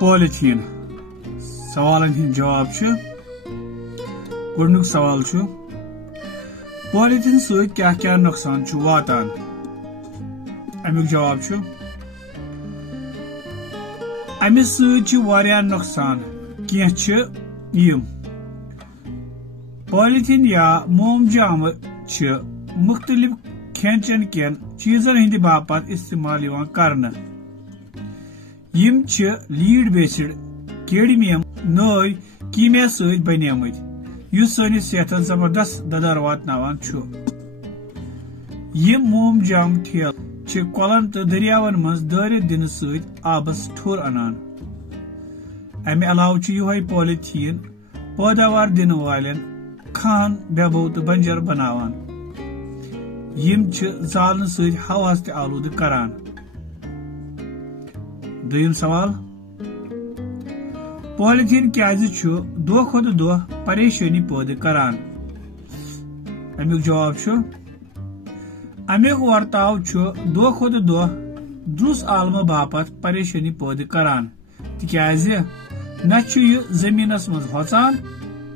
polythene سوالن ہند جواب گۄڈنیُک سوال چھُ پالیتھین سۭتۍ کیٛاہ کیٛاہ نۄقصان چھُ واتان امیُک جواب چھُ امہِ سۭتۍ چھِ واریاہ نۄقصان کینٛہہ چھِ یِم پالیتھین یا مومجامہٕ چھِ مختلف کھٮ۪ن چٮ۪ن کٮ۪ن چیٖزن ہٕنٛدِ باپتھ استعمال یِوان کرنہٕ یِم چھِ لیڈ بیسڈ کیڈمیم نٲوۍ کیٖمیا سۭتۍ بنیمٕتۍ یُس سٲنِس صحتس زبردست ددر واتناوان چھُ یِم مومجام ٹھیلہٕ چھِ کۄلن تہٕ دٔریاون منٛز دٲرِتھ دِنہٕ سۭتۍ آبس ٹھوٚر انان امہِ علاوٕ چھُ یِہوے پالیتھیٖن پٲداوار دِنہٕ والٮ۪ن کھہن بےٚبو تہٕ بنجر بناوان یِم چھِ زالنہٕ سۭتۍ ہوہس تہِ آلوٗدٕ کران دوٚیِم سوال پالیتھیٖن کیٛازِ چھُ دۄہ کھۄتہٕ دۄہ پریشٲنی پٲدٕ کران امیُک جواب چھُ امیُک ورتاو چھُ دۄہ کھۄتہٕ دۄہ درُس عالمہٕ باپتھ پریشٲنی پٲدٕ کران تِکیٛازِ نہ چھُ یہِ زٔمیٖنس منٛز ہۄژان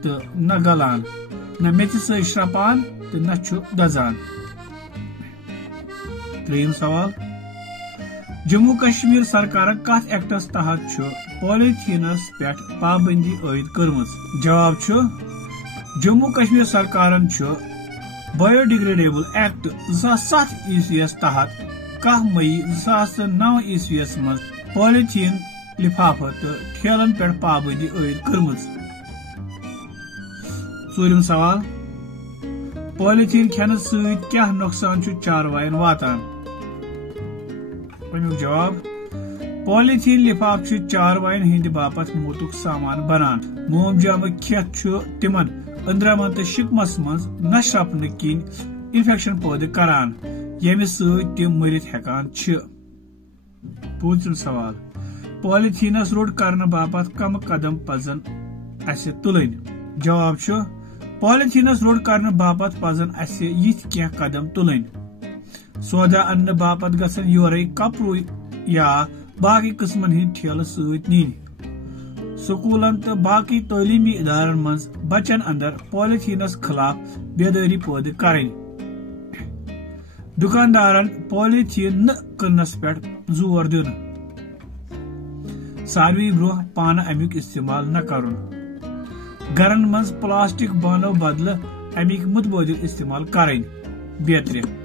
تہٕ نہ گلان نہ میٚژِ سۭتۍ شرٛپان تہٕ نہ چھُ دزان ترٛیٚیِم سوال جموں کشمیر سرکارن کتھ ایکٹس تحت چھُ پالیتھیٖنس پٮ۪ٹھ پابندی عٲید کٔرمٕژ جواب چھُ جموں کشمیر سرکارن چھُ بایو ڈیگریڈیبل ایکٹ 2007 عیسویس تحت 10 مئی 2009 عیسویس منٛز پالیتھیٖن لفافہٕ تہٕ ٹھیلن پٮ۪ٹھ پابندی عٲید کٔرمٕژ ژوٗرِم سوال پالیتھیٖن کھٮ۪نہٕ سۭتۍ کیٛاہ نۄقصان چھُ چاروایَن واتان امیُک جواب پالیتھیٖن لفاف چھُ چاروایَن ہٕنٛدِ باپتھ موتُک سامان بنان مومجامہٕ کھٮ۪تھ چھُ تِمن أنٛدرمن تہٕ شکمس منٛز نہ شرٛپنہٕ کِنۍ انفیکشن پٲدٕ کران ییٚمہِ سۭتۍ تِم مٔرِتھ ہٮ۪کان چھِ پوٗنٛژِم سوال پالیتھیٖنس روٚٹ کرنہٕ باپتھ کم قدم پزن اسہِ تُلٕنۍ جواب چھُ پالیتھیٖنس روٚٹ کرنہٕ باپتھ پزن اسہِ یِتھۍ کینٛہہ قدم تُلٕنۍ سودا اننہٕ باپتھ گژھن یورے کپرو یا باقی قٕسمن ہٕنٛدۍ ٹھیلہٕ سۭتۍ نِنۍ سکوٗلن تہٕ باقی تعلیٖمی ادارن منٛز بچن اندر پالیتھیٖنس خلاف بیدٲری پٲدٕ کرٕنۍ دُکاندارن پالیتھیٖن نہٕ کٕننس پٮ۪ٹھ زور دِیُن ساروی برونٛہہ پانہٕ امیُک استعمال نہ کرُن گرن منٛز پلاسٹک بانو بدلہٕ امیِکۍ متبادل استعمال کرٕنۍ بیترِ